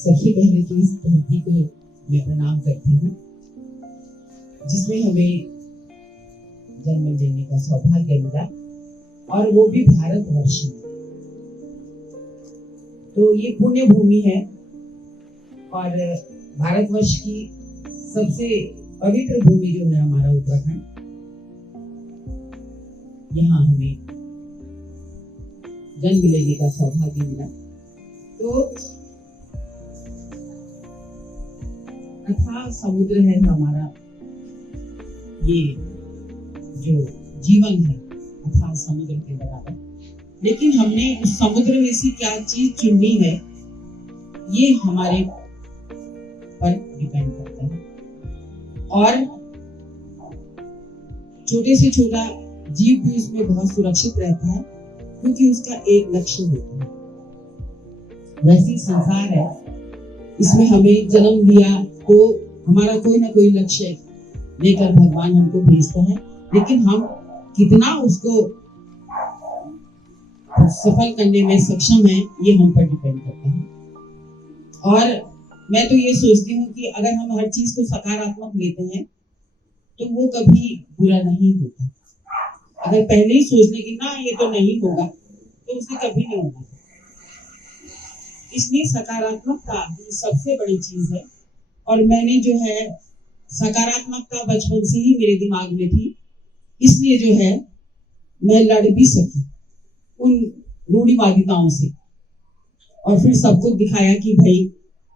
सबसे पहले तो इस धरती को मैं प्रणाम करती हूँ जिसमें हमें जन्म लेने का सौभाग्य मिला, और वो भी भारतवर्ष में। तो ये पुण्य भूमि है और भारतवर्ष की सबसे पवित्र भूमि जो है हमारा उत्तराखंड, यहाँ हमें जन्म लेने का सौभाग्य मिला। तो अथाह समुद्र है हमारा, ये जो जीवन है अथाह समुद्र के बराबर, लेकिन हमने उस समुद्र में से क्या चीज चुननी है ये हमारे पर डिपेंड करता है। और छोटे से छोटा जीव भी उसमें बहुत सुरक्षित रहता है क्योंकि उसका एक लक्ष्य होता है। वैसी संसार है, इसमें हमें जन्म दिया तो हमारा कोई ना कोई लक्ष्य लेकर भगवान हमको भेजता है, लेकिन हम कितना उसको सफल करने में सक्षम है ये हम पर डिपेंड करता है। और मैं तो ये सोचती हूँ कि अगर हम हर चीज को सकारात्मक लेते हैं तो वो कभी बुरा नहीं होता। अगर पहले ही सोच ले कि ना ये तो नहीं होगा तो उसे कभी नहीं होगा। इसलिए सकारात्मकता सबसे बड़ी चीज है, और मैंने जो है सकारात्मकता बचपन से ही मेरे दिमाग में थी, इसलिए जो है मैं लड़ भी सकी उन रूढ़िवादिताओं से, और फिर सबको दिखाया कि भाई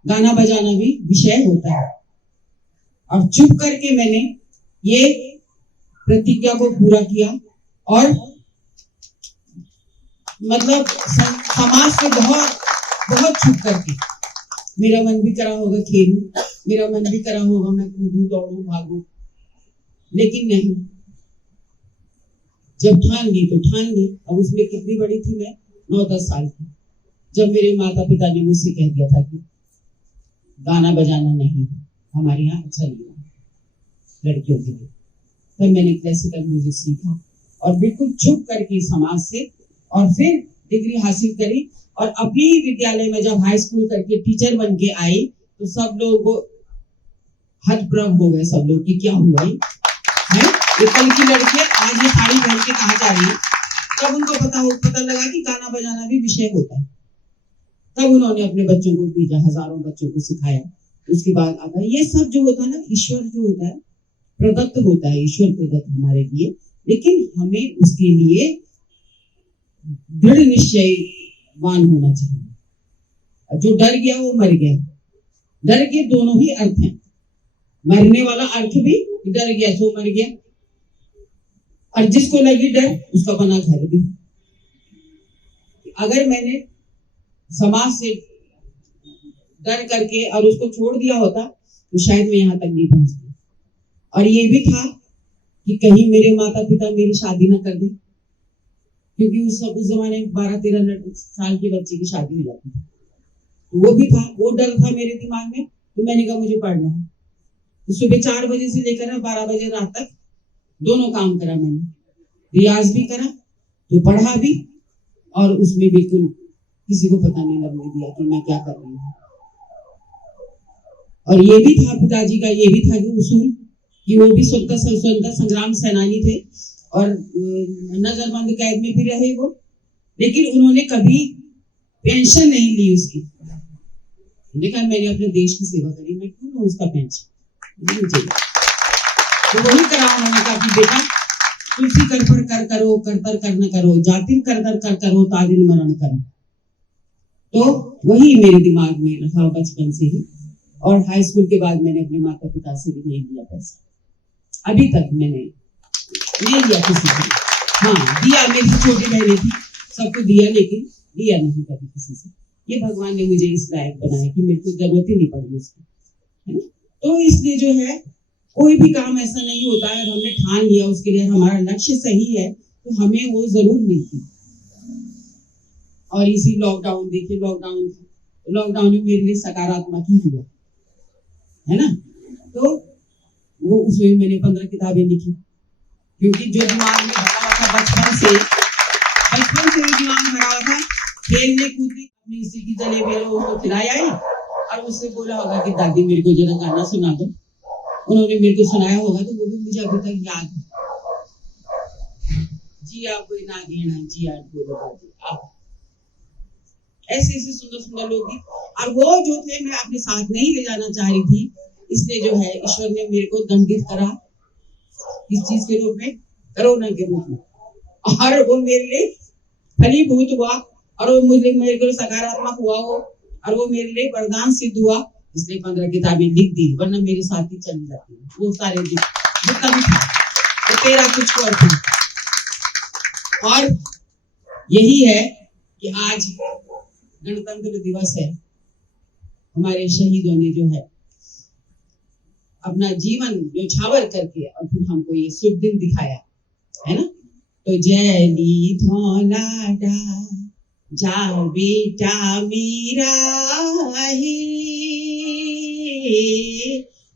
गाना बजाना भी विषय होता है। और चुप करके मैंने ये प्रतिज्ञा को पूरा किया, और मतलब समाज से बहुत बहुत छुप करके। मेरा मन भी करा होगा खेलूं, मेरा मन भी करा होगा मैं कूदूं, दौड़ूं, भागूं, लेकिन नहीं, जब ठान ली तो ठान ली। अब उसमें कितनी बड़ी थी मैं, 9-10 साल की, जब मेरे माता पिता ने मुझसे कह दिया था कि गाना बजाना नहीं हमारे यहाँ अच्छा नहीं है लड़कियों के लिए। फिर मैंने क्लासिकल म्यूजिक सीखा और बिल्कुल चुप करके समाज से, और फिर डिग्री हासिल करी। और अपनी विद्यालय में जब हाई स्कूल करके टीचर बन के आई तो सब लोग हतप्रभ हो गए, सब लोग कि क्या हुआ है, ये कल की लड़की आज ये साड़ी पहन के कहाँ जा रही है। तब उनको पता लगा कि गाना बजाना भी विषय होता है। तब उन्होंने अपने बच्चों को भेजा, हजारों बच्चों को सिखाया। उसके बाद अब ये सब जो होता है ना, ईश्वर जो होता है प्रदत्त होता है, ईश्वर प्रदत्त हमारे लिए, लेकिन हमें उसके लिए दृढ़ निश्चयवान होना चाहिए। जो डर गया वो मर गया। डर के दोनों ही अर्थ हैं, मरने वाला अर्थ भी डर गया सो मर गया, और जिसको लगी डर उसका बना घर भी। अगर मैंने समाज से डर करके और उसको छोड़ दिया होता तो शायद मैं यहाँ तक नहीं पहुंचती। और ये भी था कि कहीं मेरे माता पिता मेरी शादी ना कर दे, क्योंकि उस जमाने 12-13 साल की बच्ची की शादी हो जाती थी। वो भी था, वो डर था मेरे दिमाग में। तो मैंने कहा मुझे पढ़ना है, तो सुबह 4 बजे से लेकर 12 बजे रात तक दोनों काम करा मैंने। रियाज भी करा तो पढ़ा भी, और उसमें बिल्कुल किसी को पता नहीं लगने दिया कि मैं क्या कर रही हूँ। और ये भी था पिताजी का, ये भी था कि उसूल कि वो भी स्वतंत्रता संग्राम सेनानी थे और नजरबंद कैद में भी रहे वो, लेकिन उन्होंने कभी पेंशन नहीं ली उसकी। देखा मैंने अपने देश की सेवा करी, मैं क्यों लूं उसका पेंशन, मुझे तो वही करा उन्होंने कहा कि बेटा तुलसी कर पर कर करो, करतर कर न करो, जातिन करतर कर करो, तादिन मरण करो। तो वही मेरे दिमाग में रहा बचपन से ही। और हाई स्कूल के बाद मैंने अपने माता पिता से भी नहीं लिया पैसा, अभी तक मैंने नहीं लिया किसी से। हाँ दिया, मेरी छोटी बहनें थी, सबको दिया, लेकिन लिया नहीं कभी किसी से। ये भगवान ने मुझे इस लायक बनाया कि मेरे को जरूरत ही नहीं पड़ी उसकी, है ना। तो इसलिए जो है कोई भी काम ऐसा नहीं होता है, अगर हमने ठान लिया उसके लिए, हमारा लक्ष्य सही है तो हमें वो जरूर मिलती। और इसी लॉकडाउन, देखिए लॉकडाउन में मेरे लिए सकारात्मक ही हुआ, है ना। तो वो उसमें मैंने 15 किताबें लिखी, क्योंकि जो दिमाग में भरा हुआ था बचपन से दिमाग भरा हुआ था, खेलने कूदने अपनी इसी की जलेबियों को खिलाई आई। और उससे बोला होगा कि दादी मेरे को जरा गाना सुना दो, उन्होंने मेरे को सुनाया होगा तो वो भी मुझे अभी तक याद है। जी आप ना घेना जी आप बोलो दादी आप, ऐसे ऐसे सुंदर सुंदर लोग भी। और वो जो थे मैं अपने साथ नहीं ले जाना चाह रही थी, इसलिए जो है ईश्वर ने मेरे को दंडित करा किस चीज के रूप में, कोरोना के रूप में, और वो मेरे लिए फलीभूत हुआ और वो मुझे मेरे को सकारात्मक हुआ वो, और वो मेरे लिए वरदान सिद्ध हुआ। इसलिए 15 किताबें लिख दी, वरना मेरे साथ ही चली जाती वो सारे दिन जितना भी था, तो तेरा कुछ और था। और यही है कि आज गणतंत्र दिवस है, हमारे शहीदों ने जो है अपना जीवन न्यौछावर करके और फिर हमको ये शुभ दिन दिखाया है ना। तो जय ली धौलाडा जा बेटा मेरा है,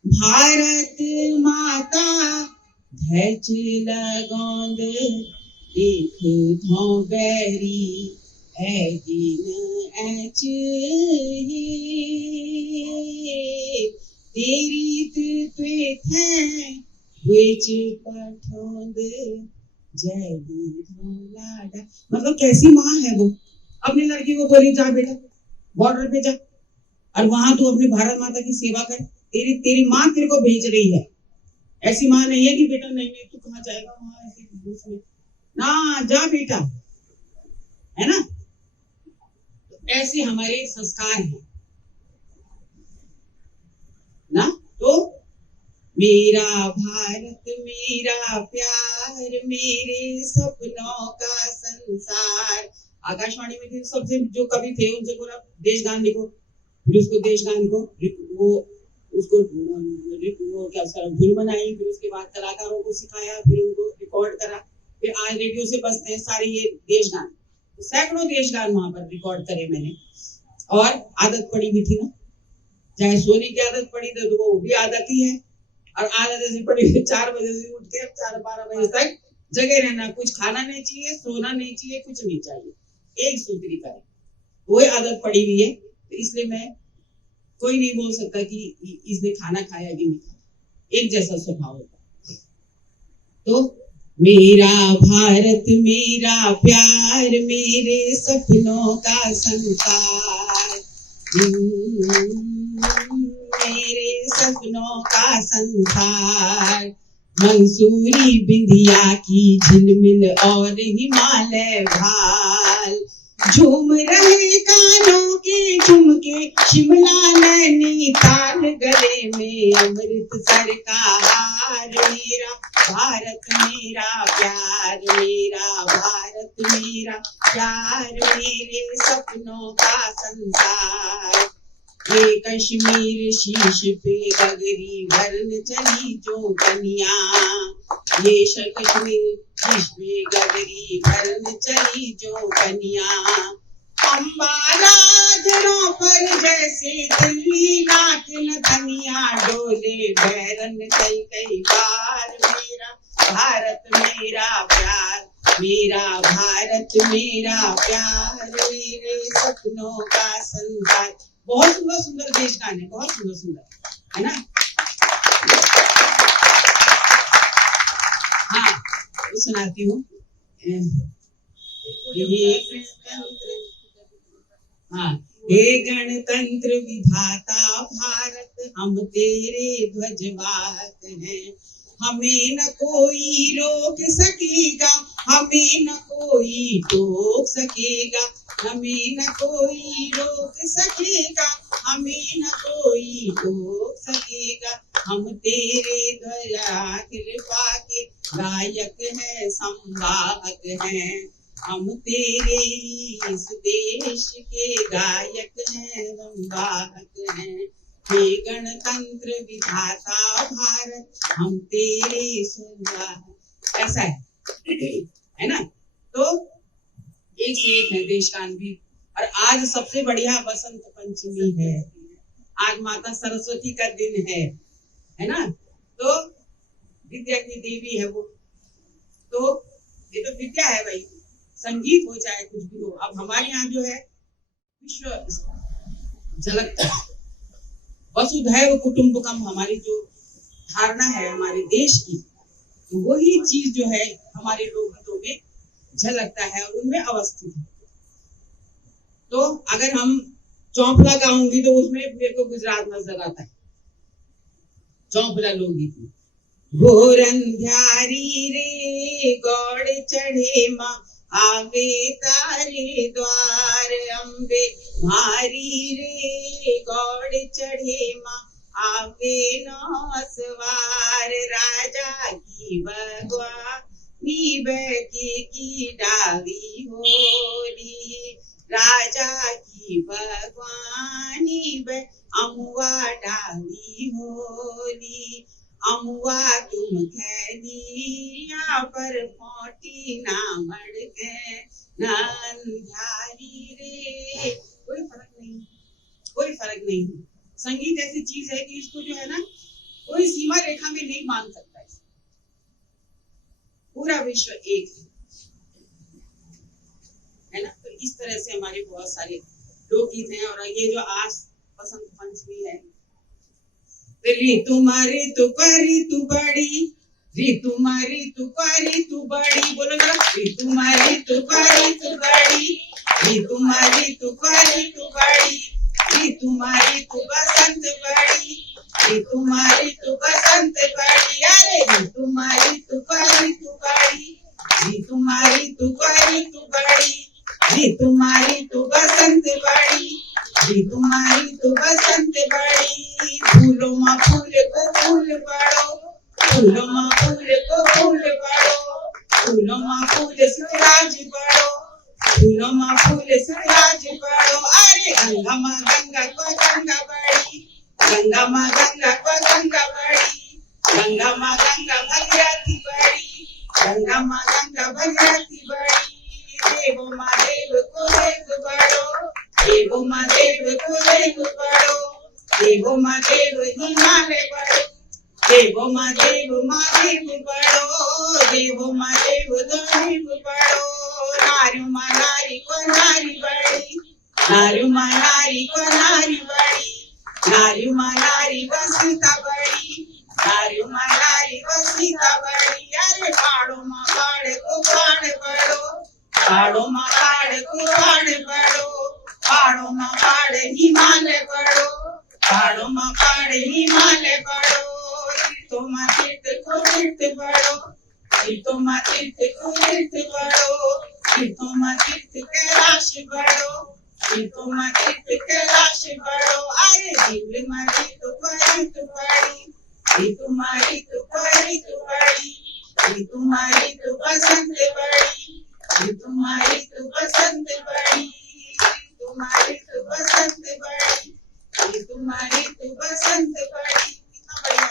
भारत माता ध्वज लगौंद देख धौ बैरी ऐ दिन ऐच तेरी तुए थे विच पठौंद जय लाडा। मतलब कैसी माँ है वो, अपनी लड़की को बोली जा बेटा बॉर्डर पे जा और वहां तू अपनी भारत माता की सेवा कर, तेरी माँ तेरे को भेज रही है। ऐसी माँ नहीं है कि बेटा नहीं नहीं तू कहाँ जाएगा वहां ऐसे ना, जा बेटा, है ना। ऐसे हमारे संस्कार हैं ना। तो मेरा भारत मेरा प्यार मेरे सपनों का संसार। आकाशवाणी में थे सबसे जो कवि थे उनसे बोला देश गान लिखो, फिर उसको देश गान को वो उसको वो क्या धुन बनाई, फिर उसके बाद कलाकारों को सिखाया, फिर उनको रिकॉर्ड करा, फिर आज रेडियो से बजते हैं सारे ये देश गान। तो सैकड़ों देश गान वहां पर रिकॉर्ड करे मैंने, और आदत पड़ी भी थी ना, चाहे सोने की आदत पड़ी तो वो भी आदत ही है, और आदत ऐसी पड़ी 4 बजे से उठ के 4-12 बजे तक जगे रहना, कुछ खाना नहीं चाहिए, सोना नहीं चाहिए, कुछ नहीं चाहिए, एक सूत्री करे, वो आदत पड़ी हुई है। तो इसलिए मैं कोई नहीं बोल सकता कि इसने खाना खाया कि नहीं खाया, एक जैसा स्वभाव होता। तो मेरा भारत मेरा प्यार मेरे सपनों का संसार, मेरे सपनों का संसार, मंसूरी बिंदिया की झिलमिल और हिमालय भाल, झूम रहे कानों के झुमके शिमला नैनीताल, गले में अमृतसर का हार, मेरा भारत मेरा प्यार मेरा भारत मेरा प्यार मेरे सपनों का संसार। ये कश्मीर शीश पे गगरी भरन चली जो कन्या, ये कश्मीर शीश पे गगरी भरन चली जो कन्या, अम्बाला जड़ों पर जैसे दिल्ली नाचन धनिया, डोले बैरन कई कई बार, मेरा भारत मेरा प्यार मेरा भारत मेरा प्यार मेरे सपनों का संसार। बहुत सुंदर सुंदर देश गाने, बहुत सुंदर सुंदर, है ना। हाँ तो सुनाती हूँ। हाँ, हे गणतंत्र विधाता भारत हम तेरे ध्वजवाहक हैं, हमें न कोई रोक सकेगा, हमें न कोई टोक सकेगा, हमें न कोई रोक सकेगा, हमें न कोई टोक सकेगा, हम तेरे ध्वजा कृपा के गायक हैं संवाहक हैं, हम तेरे इस देश के गायक हैं संवाहक हैं, हे गणतंत्र विधाता भारत हम तेरे संवाहक। ऐसा है ना। तो एक से एक है देश गान भी। और आज सबसे बढ़िया बसंत पंचमी है, आज माता सरस्वती का दिन है ना। तो विद्या की देवी है वो, तो ये तो विद्या है भाई, संगीत हो चाहे कुछ भी हो। अब हमारे यहाँ जो है विश्व झलक वसुधैव कुटुंबकम हमारी जो धारणा है हमारे देश की, वही चीज जो है हमारे लोकगीतों में झलकता है और उनमें अवस्थित है। तो अगर हम चौपला गाऊंगी तो उसमें मेरे को गुजरात नजर आता है, चौपला लोकगीत में। घोर अंधारी रे गौड़ चढ़े माँ आवे तारे द्वार, अम्बे मारी रे गौड़ चढ़े माँ आवे नौ सवार, राजा की भगवानी बैठी की डावी होली, राजा की भगवानी बै अमुआ डावी होली, अमुआ तुम खैलिया पर पोटी ना मड़ गए नंधारी रे। कोई फर्क नहीं, कोई फर्क नहीं। संगीत ऐसी चीज है कि इसको जो है ना कोई सीमा रेखा में नहीं मान सकता है। पूरा विश्व एक है ना। तो इस तरह से हमारे बहुत सारे लोकगीत हैं। और ये जो आज बसंत पंचमी है, ऋतु मारी तू करी तू बड़ी, ऋतु मारी तू करी तू बड़ी, बोलो ना, ऋतु मारी तू करी तू बड़ी, ऋतु मारी तू करी तू बड़ी, ऋतु मारी तू बसंत बड़ी, ऋतु मारी तू बसंत बड़ी, अरे ऋतु मारी तू करी तू बड़ी, ऋतु मारी तू करी तू बड़ी, ऋतु मारी तू बसंत बड़ी, ऋतु मारी तू बसंत बड़ी, फूलों माँ फूल को फूल पड़ो, फूलों माँ फूल को फूल पड़ो, फूलों माँ फूल सुराज पड़ो, फूलों माँ फूल सुराज पड़ो, अरे गंगा माँ गंगा को गंगा बड़ी, गंगा माँ गंगा को गंगा बड़ी, गंगा माँ गंगा भगीरथी बड़ी, गंगा माँ गंगा भगीरथी बड़ी, देवो माँ देव को देव बड़ो, देवो माँ देव को देव बड़ो, देवो माँ देव हिमालय बड़ो, देवो माँ देव बड़ो, देवो माँ देव देव बड़ो, नारी माँ नारी को नारी बड़ी, नारी माँ नारी को नारी बड़ी, नारी माँ नारी वसीता बड़ी, नारी माँ नारी वसीता बड़ी, अरे पहाड़ों माँ पहाड़ को पहाड़ बड़ो, पहाड़ों माँ पहाड़ को पहाड़ बड़ो, पहाड़ों माँ पहाड़ हिमालय बड़ो, पहाड़ों माँ पहाड़ हिमालय बड़ो, तीर्थों माँ तीर्थ को तीर्थ बड़ो, तीर्थों माँ तीर्थ को तीर्थ बड़ो, तीर्थों माँ तीर्थ कैलाश बड़ो, तीर्थों माँ तीर्थ कैलाश बड़ो, अरे दिव्य माँ तीर्थ को बड़ी, तुम्हारी तो बड़ी तो बड़ी, तुम्हारी तो बसंत बड़ी, तुम्हारी तो बसंत बड़ी, तुम्हारी तो बसंत बड़ी, तुम्हारी तो बसंत बड़ी। कितना बढ़िया।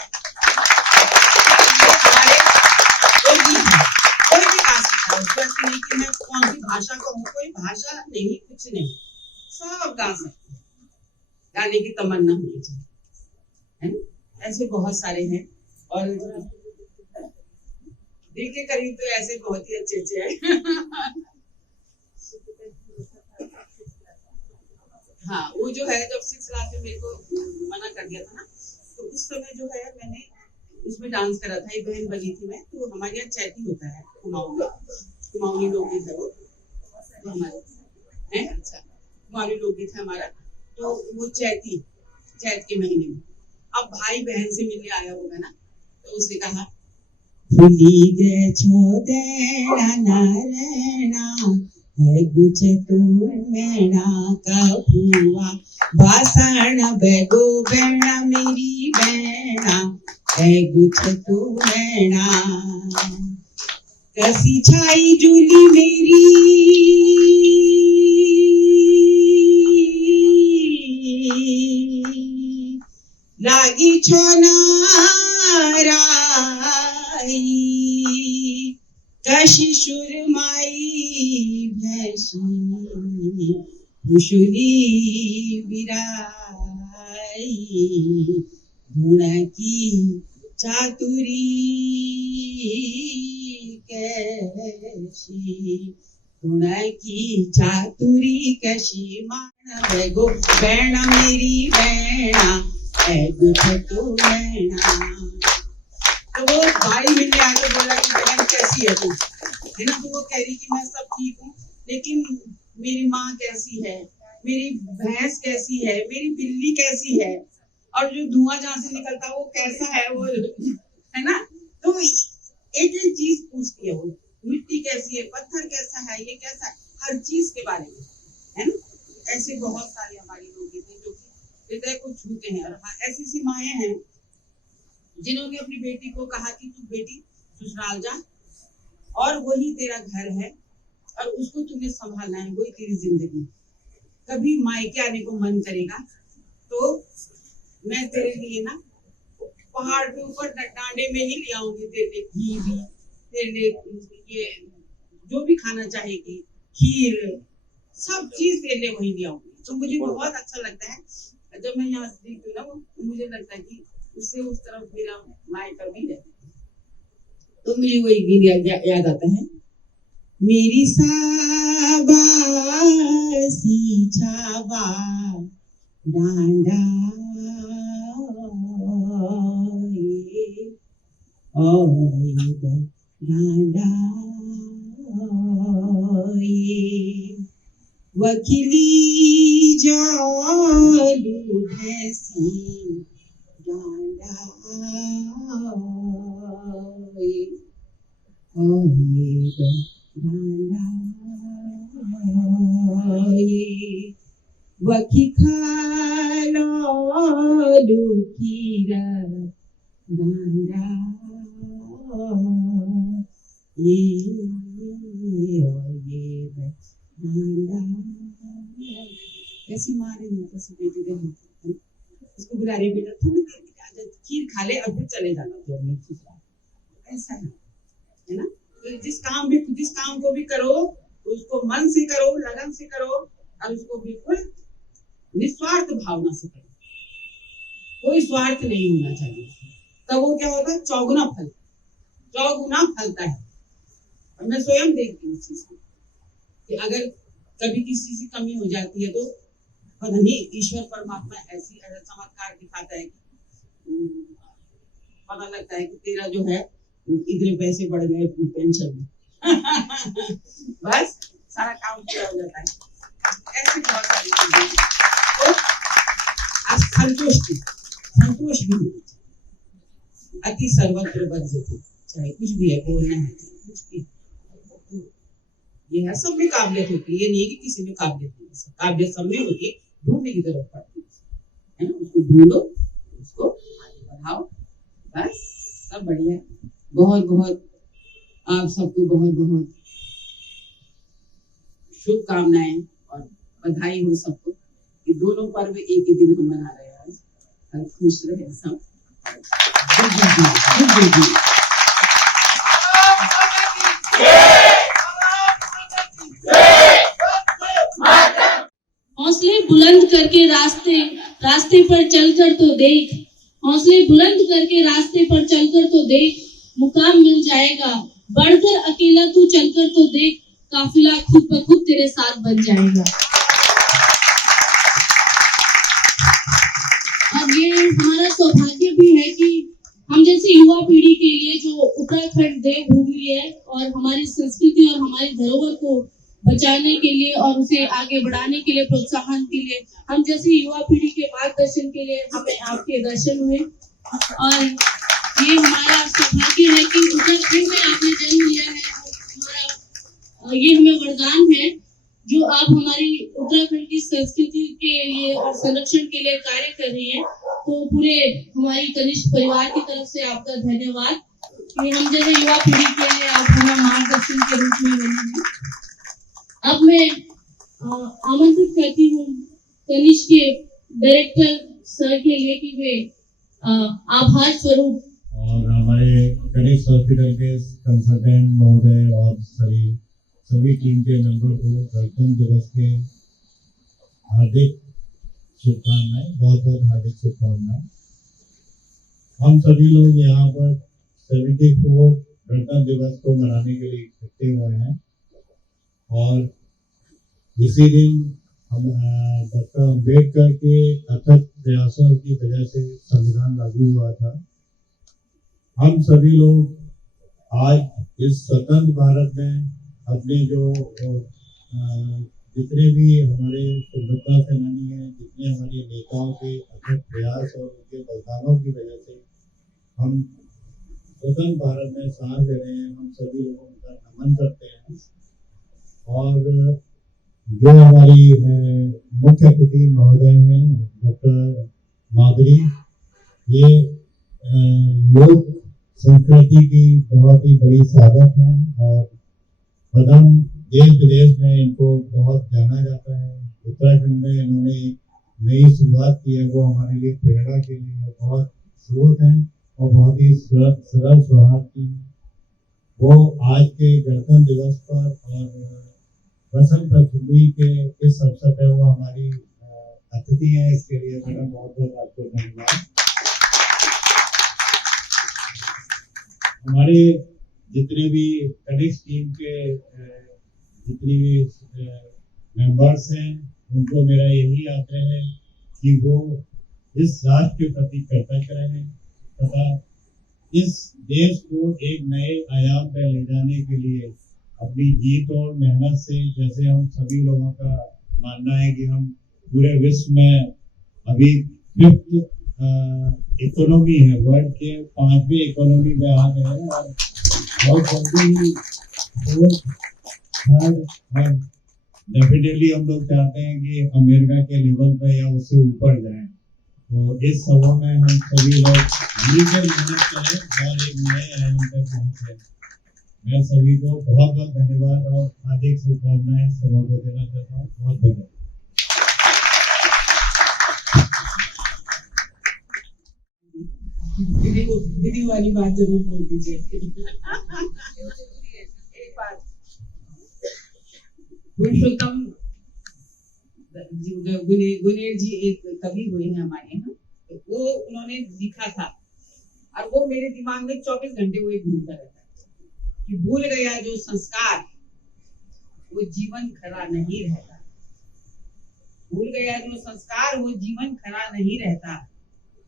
कोई भी गा सकता है, उसको नहीं कि मैं कौन सी भाषा का हूँ, कोई भाषा नहीं, कुछ नहीं, सब गा सकते हैं। गाने की तमन्ना होनी चाहिए, है ना। ऐसे बहुत सारे हैं और दिल के करीब तो ऐसे बहुत ही अच्छे अच्छे हैं। हाँ, वो जो है जब 6 क्लास में मेरे को मना कर दिया था ना, तो उस समय जो है मैंने उसमें डांस करा था। एक बहन बनी थी मैं, तो हमारे यहाँ चैती होता है कुमाऊनी लोकगीत है वो, तो हमारे है अच्छा कुमाऊनी लोकगीत है हमारा। तो वो चैत के महीने में अब भाई बहन से मिलने आया होगा ना, तो उसने कहा भूली गए छो देना नारायणा है गुछ तू मैना का फुआ भाषण बेगो बेना मेरी बैना है गुछ तू मैना कसी छाई जूली मेरी लागी छो नाराई कशी सुरमाई भैसी भुशुली विराई गुण की चातुरी कैसी गुण की चातुरी कैसी मान बेगो बैणा मेरी बैणा है गुथतो नैना। तो वो भाई मिलने आके बोला कि बहन कैसी है तू, है ना। तो वो कह रही कि मैं सब ठीक हूँ, लेकिन मेरी माँ कैसी है, मेरी भैंस कैसी है, मेरी बिल्ली कैसी है, और जो धुआं जहाँ से निकलता है वो कैसा है, वो है ना। तो एक एक चीज पूछती है वो, मिट्टी कैसी है, पत्थर कैसा है, ये कैसा है, हर चीज के बारे में, है ना। ऐसे बहुत सारे हमारी लोग थे जो कि हृदय को छूते हैं। और हाँ, ऐसी सी माएँ हैं जिन्होंने अपनी बेटी को कहा कि तू बेटी ससुराल जा, और वही तेरा घर है, और उसको तुम्हें संभालना है, वही तेरी जिंदगी। कभी मायके आने को मन करेगा तो मैं तेरे लिए ना पहाड़ के ऊपर डांडे में ही ले आऊंगी, तेरे लिए घी भी, तेरे लिए ये जो भी खाना चाहेगी, खीर, सब चीज तेरे लिए वही ले आऊंगी। तो मुझे बहुत अच्छा लगता है जब मैं यहाँ से देखती हूँ ना, वो मुझे लगता है कि उससे उस तरफ मेरा मायका भी है। तो मुझे वही गीत याद आता है, मेरी साबासी छावा डांडा डांडा वकीली जालू भैंसी डांडा वकी खालो लुकीरा डांडा ये डांडा। ऐसी माँ ने कैसी बेटी दे उसको बुला रही, बेटा थोड़ी देर के आजा, खीर खा ले, अब चले जाना तो अपने ससुराल। ऐसा है ना। तो जिस काम को भी करो तो उसको मन से करो, लगन से करो, और उसको बिल्कुल निस्वार्थ भावना से करो। कोई स्वार्थ नहीं होना चाहिए, तब वो क्या होता है, चौगुना फलता है। और मैं स्वयं देखती हूँ इस चीज को कि अगर कभी किसी से कमी हो जाती है तो पता नहीं ईश्वर परमात्मा ऐसी चमत्कार दिखाता है कि पता लगता है कि तेरा जो है इतने पैसे बढ़ गए पेंशन में बस सारा काम पूरा हो जाता है। ऐसी बहुत सारी चीजें, तो संतोष भी होनी चाहिए। अति सर्वत्र वर्जते, चाहे कुछ भी है, बोलना है, कुछ भी, ये है, सब में काबिलियत होती है। ये नहीं कि किसी में काबिलियत नहीं है, काबिलियत सब में होती है, ढूंढने की जरूरत पड़ती है ना। उसको ढूंढो, उसको आगे बढ़ाओ, बस सब बढ़िया है। बहुत बहुत आप सबको बहुत बहुत शुभकामनाएं और बधाई हो सबको कि दोनों पर्व एक ही दिन हम मना रहे हैं। और खुश रहे सब। हौसले बुलंद करके रास्ते पर चलकर तो देख, हौसले बुलंद करके रास्ते पर चलकर तो देख, मुकाम मिल जाएगा। बढ़कर अकेला तू चलकर तो देख, काफिला खुद ब खुद तेरे साथ बन जाएगा। और ये हमारा सौभाग्य भी है कि हम जैसे युवा पीढ़ी के लिए जो उत्तराखंड देवभूमि है और हमारी संस्कृति और हमारी धरोहर को बचाने के लिए और उसे आगे बढ़ाने के लिए, प्रोत्साहन के लिए, हम जैसी युवा पीढ़ी के मार्गदर्शन के लिए हमें आपके दर्शन हुए। और ये हमारा सौभाग्य है कि उत्तराखंड में आपने जन्म लिया है। हमारा ये हमें वरदान है जो आप हमारी उत्तराखंड की संस्कृति के लिए और संरक्षण के लिए कार्य कर रही हैं। तो पूरे हमारी कनिष्ठ परिवार की तरफ से आपका धन्यवाद कि हम जैसे युवा पीढ़ी के लिए आप हमें मार्गदर्शन के रूप में बने हैं। अब मैं आमंत्रित करती हूँ कनिष्ठ के डायरेक्टर सर के लिए कि वे आभार स्वरूप और हमारे कनिष्ठ हॉस्पिटल के कंसल्टेंट महोदय और सभी टीम के मेंबर को गणतंत्र दिवस के हार्दिक शुभकामनाएं, बहुत बहुत हार्दिक शुभकामनाएं। हम सभी लोग यहाँ पर 74 गणतंत्र दिवस को मनाने के लिए इकट्ठे हुए हैं और इसी दिन हम डॉक्टर अम्बेडकर के अथक प्रयासों की वजह से संविधान लागू हुआ था। हम सभी लोग आज इस स्वतंत्र भारत में अपने जो जितने भी हमारे स्वतंत्रता सेनानी हैं, जितने हमारे नेताओं के अथक प्रयास और उनके बलिदानों की वजह से हम स्वतंत्र भारत में सांस ले रहे हैं। हम सभी लोगों का नमन करते हैं। और जो हमारी मुख्य अतिथि महोदय हैं डॉक्टर माधुरी, ये लोक संस्कृति की बहुत ही बड़ी साधक हैं और पदम देश विदेश में इनको बहुत जाना जाता है। उत्तराखंड में इन्होंने नई शुरुआत की है, वो हमारे लिए प्रेरणा के लिए बहुत स्रोत हैं और बहुत ही सरल स्वभाव की है। वो आज के गणतंत्र दिवस पर और बसंत पंचमी के इस अवसर पर वो हमारी अतिथि है। इसके लिए मैडम बहुत बहुत आपको धन्यवाद। हमारे जितने भी कनिष्ठ टीम के जितने भी मेंबर्स हैं, उनको मेरा यही आग्रह है कि वो इस राष्ट्र के प्रति कृतज्ञ रहें तथा इस देश को एक नए आयाम पर ले जाने के लिए अपनी जीत और मेहनत से, जैसे हम सभी लोगों का मानना है कि हम पूरे विश्व में अभी 5th इकोनॉमी है, वर्ल्ड के 5वीं इकोनॉमी में आ गए हैं और बहुत जल्दी डेफिनेटली हम लोग चाहते हैं कि अमेरिका के लेवल पे या उससे ऊपर जाएं। तो इस सभा में हम सभी लोग मिलकर मेहनत करें और एक नए आयाम पर पहुंचे। मैं सभी को बहुत बहुत धन्यवाद और हार्दिक शुभकामनाएं सभा को देना चाहता हूँ। बहुत बहुत दीदी वाली बात जरूर बोल दीजिए। एक बात, पुरुषोत्तम गुनेर जी एक कवि हुए हैं हमारे यहाँ, तो वो उन्होंने लिखा था और वो मेरे दिमाग में 24 घंटे वो घूमता रहता है कि भूल गया जो संस्कार वो जीवन खरा नहीं रहता। भूल गया जो संस्कार वो जीवन खरा नहीं रहता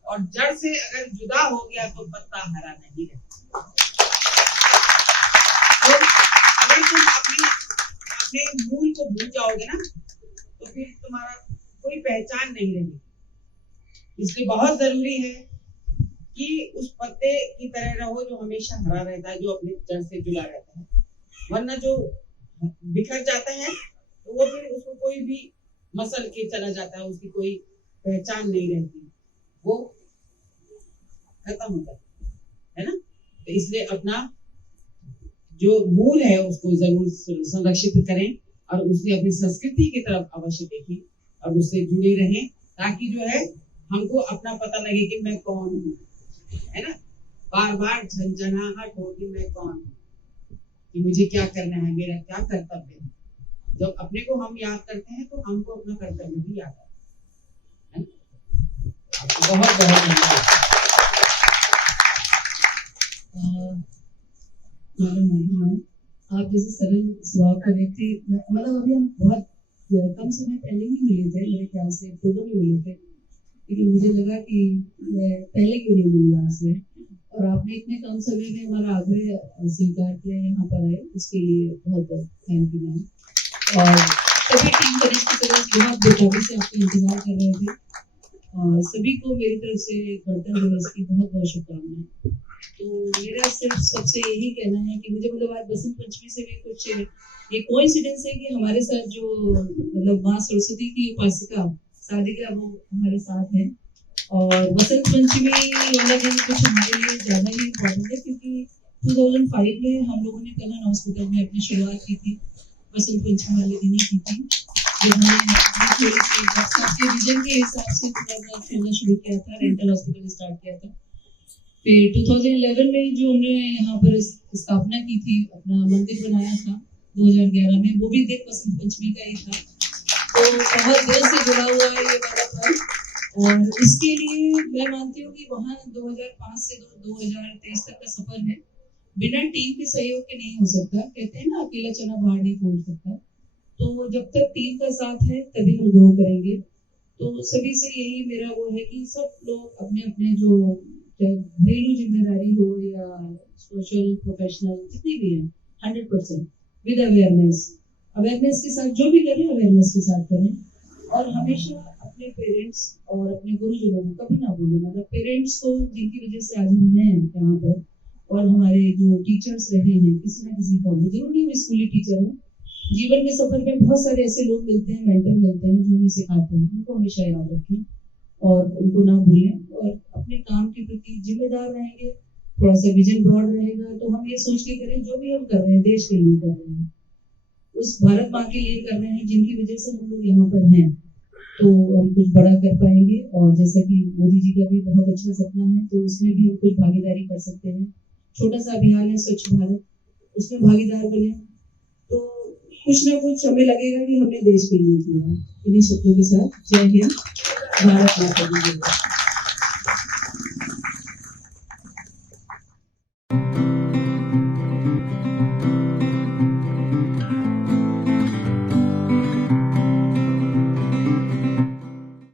और जड़ से अगर जुदा हो गया तो पत्ता हरा नहीं रहता। तो अगर तुम अपने मूल को भूल जाओगे ना तो फिर तुम्हारा कोई पहचान नहीं रहेगी। इसलिए बहुत जरूरी है कि उस पत्ते की तरह रहो जो हमेशा हरा रहता है, जो अपने जड़ से जुड़ा रहता है। वरना जो बिखर जाता है तो वो फिर उसको कोई भी मसल के चला जाता है, उसकी कोई पहचान नहीं रहती, वो खत्म हो जाता है ना। तो इसलिए अपना जो मूल है उसको जरूर संरक्षित करें और उससे अपनी संस्कृति की तरफ अवश्य देखें और उससे जुड़े रहें, ताकि जो है हमको अपना पता लगे कि मैं कौन हूँ, है ना। बार बार झंझनाहट हो कि मैं कौन हूँ, कि मुझे क्या करना है, मेरा क्या कर्तव्य है। जब अपने को हम याद करते हैं तो हमको अपना कर्तव्य भी याद आता है। बहुत बहुत धन्यवाद। आप जैसे सरल स्वभाव का व्यक्ति, मतलब अभी हम बहुत कम समय पहले ही मिले थे, मेरे ख्याल से अक्टूबर में मिले थे, लेकिन मुझे लगा कि मैं पहले क्यों नहीं मिली आपसे, और आपने इतने कम समय में हमारा आग्रह स्वीकार किया, यहाँ पर आए, उसके लिए बहुत बहुत थैंक यू मैम। और सभी टीम कनिष्ठ की तरफ बहुत बेताबी से आपका इंतजार कर रहे थे और सभी को मेरी तरफ से गणतंत्र दिवस की बहुत बहुत शुभकामनाएं। तो मेरा सिर्फ सबसे यही कहना है कि मुझे मतलब आज बसंत पंचमी से भी कुछ ये कोइंसिडेंस है कि हमारे साथ जो मतलब माँ सरस्वती की उपासिका साधिका वो हमारे साथ हैं और बसंत पंचमी वाला दिन कुछ हमारे लिए ज्यादा ही इम्पोर्टेंट है, क्योंकि 2005 में हम लोगों ने कल्याण हॉस्पिटल में अपनी शुरुआत की थी, बसंत पंचमी वाले दिन ही की थी, जब हमने थोड़ी सी सबके विजन के हिसाब से थोड़ा खेलना शुरू किया था, रेंटल हॉस्पिटल स्टार्ट किया था। फिर 2011 में जो हमने यहाँ पर स्थापना की थी, अपना मंदिर बनाया था 2011 में, वो भी दिन बसंत पंचमी का ही था। तो बहुत दिल से जुड़ा हुआ है ये वाला पर्व और इसके लिए मैं मानती हूँ कि वहाँ 2005 से 2023 तक का सफर है, बिना टीम के सहयोग के नहीं हो सकता। कहते हैं ना, अकेला चना बाहर नहीं पहुंच सकता। तो जब तक टीम का साथ है तभी हम ग्रो करेंगे। तो सभी से यही मेरा वो है कि सब लोग अपने अपने जो चाहे घरेलू जिम्मेदारी हो या सोशल प्रोफेशनल जितनी भी है 100% विद अवेयरनेस के साथ जो भी करें अवेयरनेस के साथ करें और हमेशा अपने पेरेंट्स और अपने गुरुजनों को कभी ना भूलें। मतलब पेरेंट्स को जिनकी वजह से आज हम हैं यहाँ पर और हमारे जो टीचर्स रहे हैं किसी ना किसी फॉर्म में, जरूर नहीं स्कूली टीचर हो, जीवन के सफर में बहुत सारे ऐसे लोग मिलते हैं, मेंटर मिलते हैं जो हमें सिखाते हैं, उनको हमेशा याद रखें और उनको ना भूलें और अपने काम के प्रति जिम्मेदार रहेंगे। थोड़ा सा विजन ब्रॉड रहेगा तो हम ये सोच के करें जो भी हम कर रहे हैं देश के लिए कर रहे हैं, उस भारत माँ के लिए कर रहे हैं जिनकी वजह से हम लोग यहाँ पर हैं, तो हम कुछ बड़ा कर पाएंगे। और जैसा कि मोदी जी का भी बहुत अच्छा सपना है तो उसमें भी हम कुछ भागीदारी कर सकते हैं। छोटा सा अभियान है स्वच्छ भारत, उसमें भागीदार बने तो कुछ ना कुछ हमें लगेगा कि हमने देश के लिए किया है। इन्हीं शब्दों के साथ जय हिंद, भारत माता की जय।